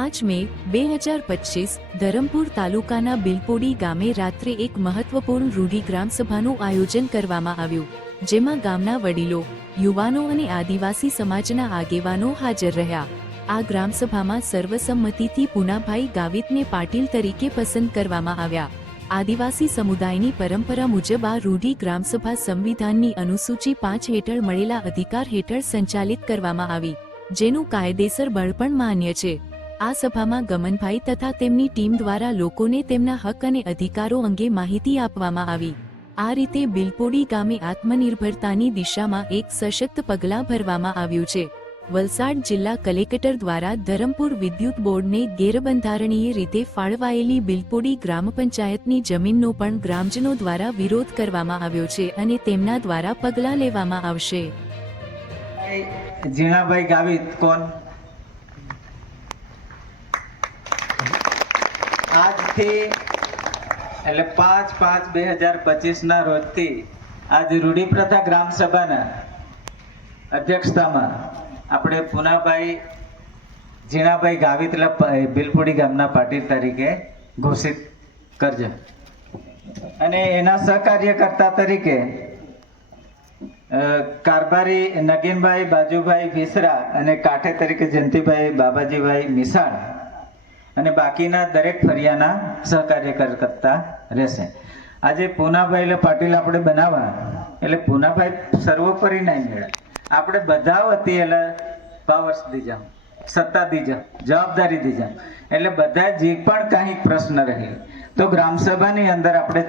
પાંચ મે બે હજાર પચીસ ધરમપુર તાલુકાના બિલપોડી ગામે રાત્રે એક મહત્વપૂર્ણ રૂઢી ગ્રામસભાનું આયોજન કરવામાં આવ્યું, જેમાં ગામના વડીલો, યુવાનો અને આદિવાસી સમાજના આગેવાનો હાજર રહ્યા. આ ગ્રામસભામાં સર્વસંમતિથી પુનાભાઈ ગાવિતને પાટીલ તરીકે પસંદ કરવામાં આવ્યા. આદિવાસી સમુદાયની પરંપરા મુજબ આ રૂઢી ગ્રામસભા સંવિધાનની અનુસૂચિ પાંચ હેઠળ મળેલા અધિકાર હેઠળ સંચાલિત કરવામાં આવી, જેનું કાયદેસર બળ પણ માન્ય છે. આ સભામાં ગમનભાઈ તથા તેમની ટીમ દ્વારા લોકોને તેમના હક અને અધિકારો અંગે માહિતી આપવામાં આવી. આ રીતે બિલપોડી ગામે આત્મનિર્ભરતાની દિશામાં એક સશક્ત પગલાં ભરવામાં આવ્યું છે. વલસાડ જિલ્લા કલેક્ટર દ્વારા ધરમપુર વિદ્યુત બોર્ડને ગેરબંધારણીય રીતે ફાળવાયેલી બિલપોડી ગ્રામ પંચાયતની જમીનનો પણ ગ્રામજનો દ્વારા વિરોધ કરવામાં આવ્યો છે અને તેમના દ્વારા પગલાં લેવામાં આવશે. જીણાભાઈ ગાવિત કોણ? આજથી, એટલે પાંચ પાંચ બે હજાર પચીસના રોજથી આજ રૂઢિપ્રથા ગ્રામ સભાના અધ્યક્ષતામાં આપણે પુનાભાઈ જીણાભાઈ ગાવિતલા બિલપુડી ગામના પાટીલ તરીકે ઘોષિત કરજો. અને એના સહકાર્યકર્તા તરીકે કારભારી નગીનભાઈ બાજુભાઈ વિસરા અને કાંઠે તરીકે જયંતિભાઈ બાબાજીભાઈ મિસાળ અને બાકીના દરેક ફરિયાના સહકાર્યકર કરતા રહેશે. આજે પૂનાભાઈ એટલે પાટીલ આપણે બનાવવા, એટલે પૂનાભાઈ સર્વોપરી નહીં મેળે આપણે બધા વતી એટલે પાવર્સ દીજા સત્તા દીજા જવાબદારી દીજા એટલે બધા જે પણ કાંઈ પ્રશ્ન રહે. તો ગ્રામસભાની અંદર આપણે